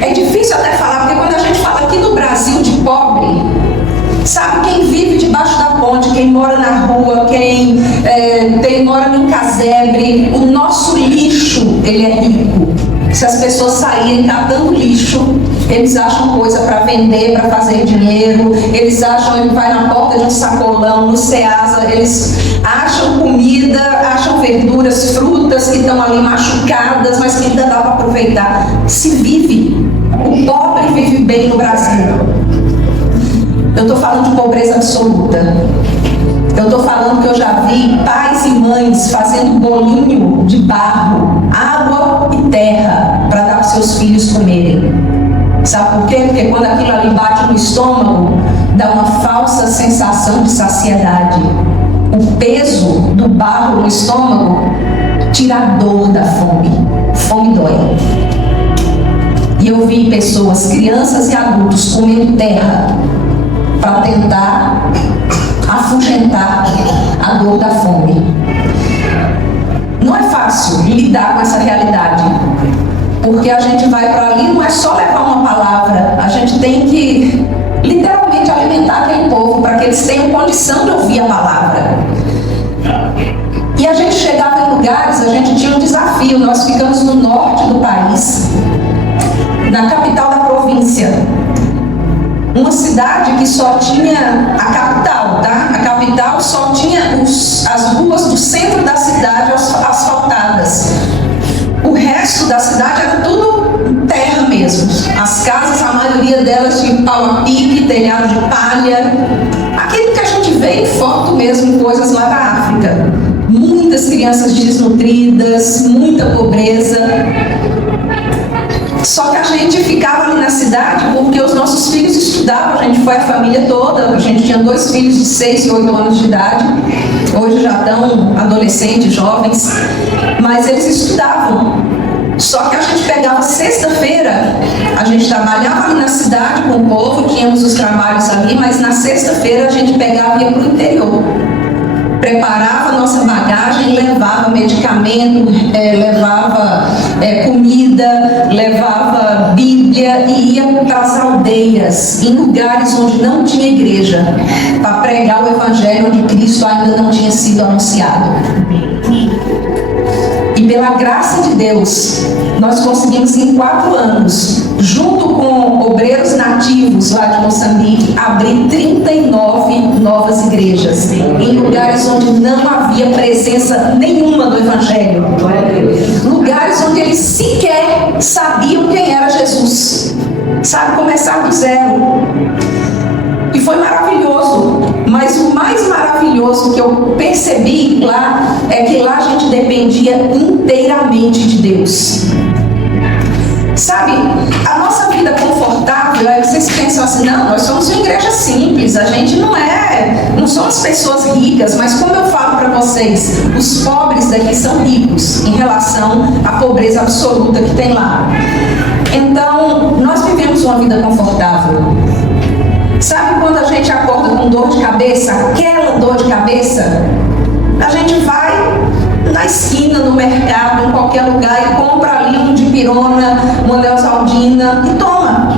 É difícil até falar, porque quando a gente fala aqui no Brasil de pobre, sabe, quem vive debaixo da ponte, quem mora na rua, quem mora num casebre, o nosso lixo, ele é rico. Se as pessoas saírem catando lixo, eles acham coisa para vender, para fazer dinheiro, eles acham, ele vai na porta de um sacolão, no Ceasa, eles acham comida, acham verduras, frutas que estão ali machucadas, mas que ainda dá para aproveitar. Se vive, o pobre vive bem no Brasil. Eu estou falando de pobreza absoluta. Eu estou falando que eu já vi pais e mães fazendo bolinho de barro, água e terra para dar para seus filhos comerem. Sabe por quê? Porque quando aquilo ali bate no estômago, dá uma falsa sensação de saciedade. O peso do barro no estômago tira a dor da fome. Fome dói. E eu vi pessoas, crianças e adultos, comendo terra para tentar afugentar a dor da fome. Não é fácil lidar com essa realidade, porque a gente vai para ali, não é só levar uma palavra, a gente tem que literalmente alimentar aquele povo para que eles tenham condição de ouvir a palavra. E a gente chegava em lugares, a gente tinha um desafio. Nós ficamos no norte do país, na capital da província, uma cidade que só tinha a capital, tá? A capital só tinha as ruas do centro da cidade asfaltadas. O resto da cidade era tudo terra mesmo. As casas, a maioria delas tinha pau a pique, telhado de palha. Aquilo que a gente vê em foto mesmo, coisas lá da África. Muitas crianças desnutridas, muita pobreza. Só que a gente ficava ali na cidade porque os nossos filhos estudavam. A gente foi a família toda, a gente tinha 2 filhos de 6 e 8 anos de idade. Hoje já estão adolescentes, jovens, mas eles estudavam. Só que a gente pegava sexta-feira, a gente trabalhava ali na cidade com o povo, tínhamos os trabalhos ali, mas na sexta-feira a gente pegava e ia para o interior. Preparava a nossa bagagem, levava medicamento, levava comida, levava Bíblia e ia para as aldeias, em lugares onde não tinha igreja, para pregar o Evangelho onde Cristo ainda não tinha sido anunciado. E pela graça de Deus, nós conseguimos em 4 anos, junto com obreiros nativos lá de Moçambique, abrir 39 novas igrejas, em lugares onde não havia presença nenhuma do Evangelho. Lugares onde eles sequer sabiam quem era Jesus. Sabe, começar do zero. E foi maravilhoso, mas o mais maravilhoso que eu percebi lá é que lá a gente dependia inteiramente de Deus. Sabe, a nossa vida confortável, aí vocês pensam assim, não, nós somos uma igreja simples, a gente não somos pessoas ricas, mas como eu falo para vocês, os pobres daqui são ricos em relação à pobreza absoluta que tem lá. Então, nós vivemos uma vida confortável. Sabe quando a gente acorda com dor de cabeça, aquela dor de cabeça, a gente vai na esquina, no mercado, em qualquer lugar e compra ali um dipirona, uma neosaldina e toma.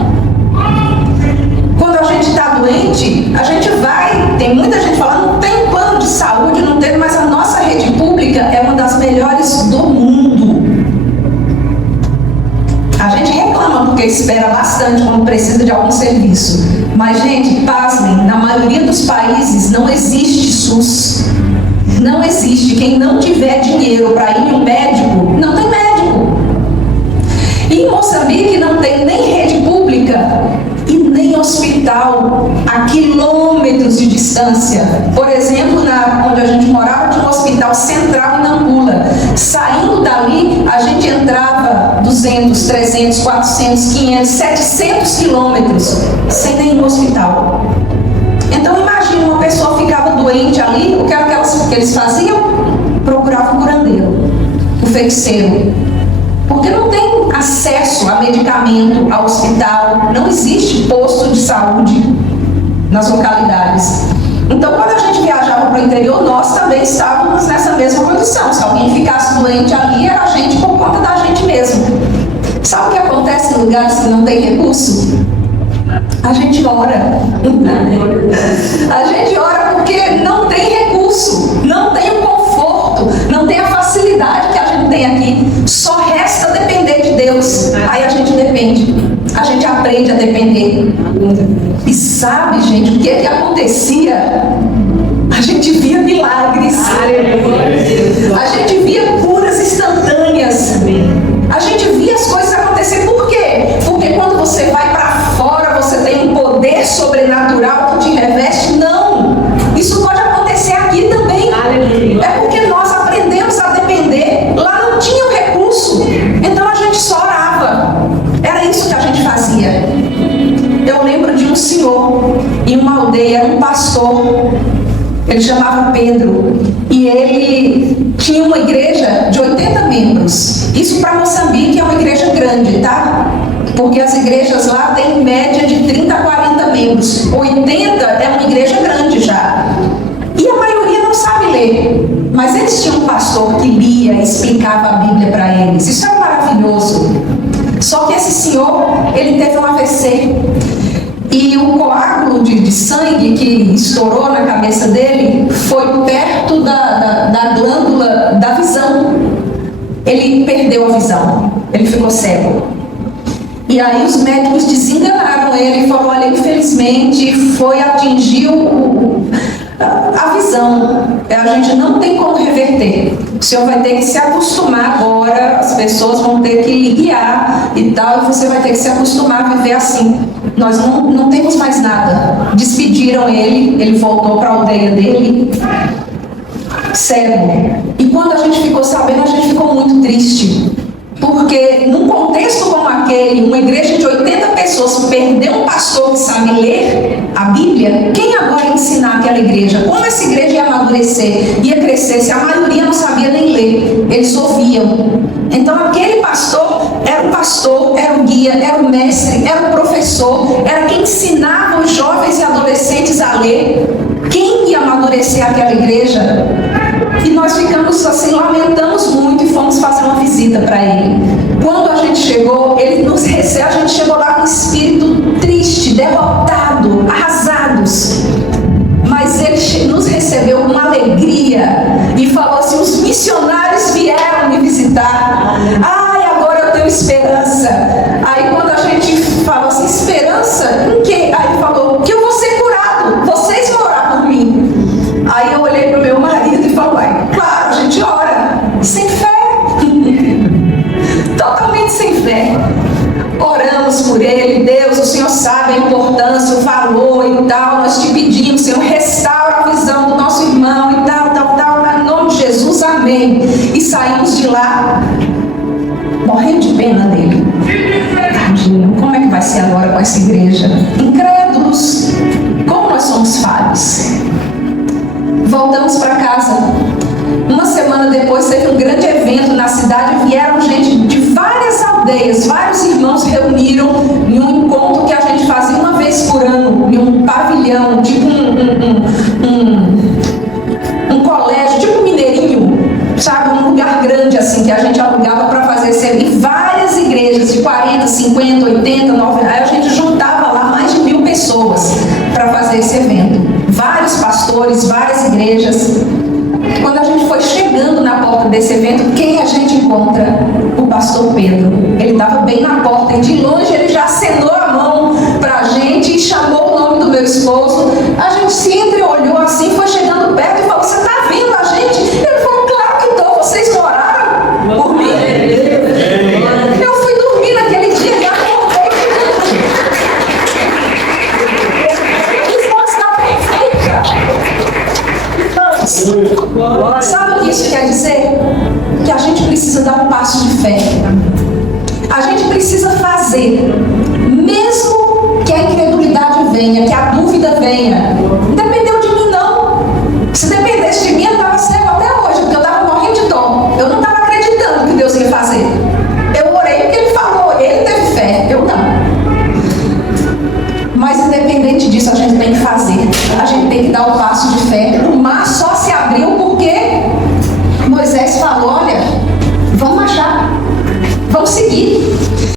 Quando a gente está doente, a gente vai, tem muita gente falando, não tem plano de saúde, não tem, mas a nossa rede pública é uma das melhores do mundo. A gente reclama porque espera bastante quando precisa de algum serviço. Mas, gente, pasmem, na maioria dos países não existe SUS. Não existe. Quem não tiver dinheiro para ir no médico, não tem médico. E em Moçambique não tem nem rede pública e nem hospital a quilômetros de distância. Por exemplo, onde a gente morava, tinha um hospital central em Nampula. Saindo dali, a gente entrava 200, 300, 400, 500, 700 quilômetros sem nenhum hospital. Então imagine, uma pessoa ficava doente ali, o que era que eles faziam? Procuravam o curandeiro, o feiticeiro. Porque não tem acesso a medicamento, a hospital, não existe posto de saúde nas localidades. Então, quando a gente viajava para o interior, nós também estávamos nessa mesma condição. Se alguém ficasse doente ali, era a gente por conta da gente mesmo. Sabe o que acontece em lugares que não tem recurso? A gente ora. A gente ora porque não tem recurso, não tem o conforto, não tem a facilidade que a gente tem aqui. Só resta depender de Deus. Aí a gente depende. A gente aprende a depender. E sabe, gente, o que acontecia? A gente via milagres. A gente via curas instantâneas. A gente via as coisas acontecer. Por quê? Porque quando você vai para fora, você tem um poder sobrenatural que te reveste. Não. Isso pode acontecer aqui também. É porque nós aprendemos a depender. Lá não tinha o recurso. Então a gente só orava. Era isso que a gente fazia. Eu lembro de um senhor em uma aldeia, um pastor. Ele chamava Pedro. E ele tinha uma igreja de 80 membros. Isso para Moçambique é uma igreja grande, tá? Porque as igrejas lá têm média de 30 a 40 membros. 80 é uma igreja grande já. E a maioria não sabe ler. Mas eles tinham um pastor que lia e explicava a Bíblia para eles. Isso é maravilhoso. Só que esse senhor, ele teve um AVC. E o coágulo de sangue que estourou na cabeça dele foi perto da glândula da visão. Ele perdeu a visão. Ele ficou cego. E aí os médicos desenganaram ele e falaram: olha, infelizmente atingiu a visão. A gente não tem como reverter. O senhor vai ter que se acostumar agora, as pessoas vão ter que lhe guiar e tal, e você vai ter que se acostumar a viver assim. Nós não temos mais nada. Despediram ele voltou para a aldeia dele, cego. E quando a gente ficou sabendo, a gente ficou muito triste. Porque num contexto como aquele, uma igreja de 80 pessoas perder um pastor que sabe ler a Bíblia, quem agora ia ensinar aquela igreja? Como essa igreja ia amadurecer, ia crescer, se a maioria não sabia nem ler? Eles ouviam. Então aquele pastor, era o guia, era o mestre, era o professor, era quem ensinava os jovens e adolescentes a ler. Quem ia amadurecer aquela igreja? E nós ficamos assim, lamentamos muito e fomos fazer uma visita para ele. Quando a gente chegou, ele nos recebeu, a gente chegou lá com o espírito triste, derrotado, arrasados. Mas ele nos recebeu com alegria e falou assim: os missionários vieram me visitar. Ai, agora eu tenho esperança. Aí quando a gente falou assim: esperança? Em quê? Aí ele falou: que eu vou ser curado, vocês vão orar por mim. Aí eu olhei para o meu marido e falei: claro, a gente ora, sem fé. Totalmente sem fé. Oramos por ele. Deus, o Senhor sabe a importância, o valor e tal. Nós te pedimos, Senhor, restaura a visão do nosso irmão e tal. Em nome de Jesus, amém. E saímos de lá morrendo de pena dele. Tadinho, como é que vai ser agora com essa igreja? Incrédulos. Como nós somos falhos. Voltamos para casa. Uma semana depois teve um grande evento na cidade. Vieram gente de várias aldeias. Vários irmãos reuniram em um encontro que a gente fazia uma vez por ano, em um pavilhão, tipo um colégio, tipo um mineirinho, sabe? Um lugar grande assim que a gente alugava para fazer serviço. E várias igrejas de 40, 50, 80, 90. Aí a gente juntava lá mais de 1000 pessoas para fazer esse evento. Vários pastores, várias igrejas. Quando a gente foi chegando na porta desse evento, quem a gente encontra? O pastor Pedro. Ele estava bem na porta e de longe ele já acenou a mão para a gente e chamou o nome do meu esposo. A gente se entreolhou assim, foi chegando perto e falou: você está vendo a gente? Ele falou: claro que estou, vocês não oraram por mim? Eu fui dormir naquele dia e acordei. Sabe o que isso quer dizer? Que a gente precisa dar um passo de fé. A gente precisa fazer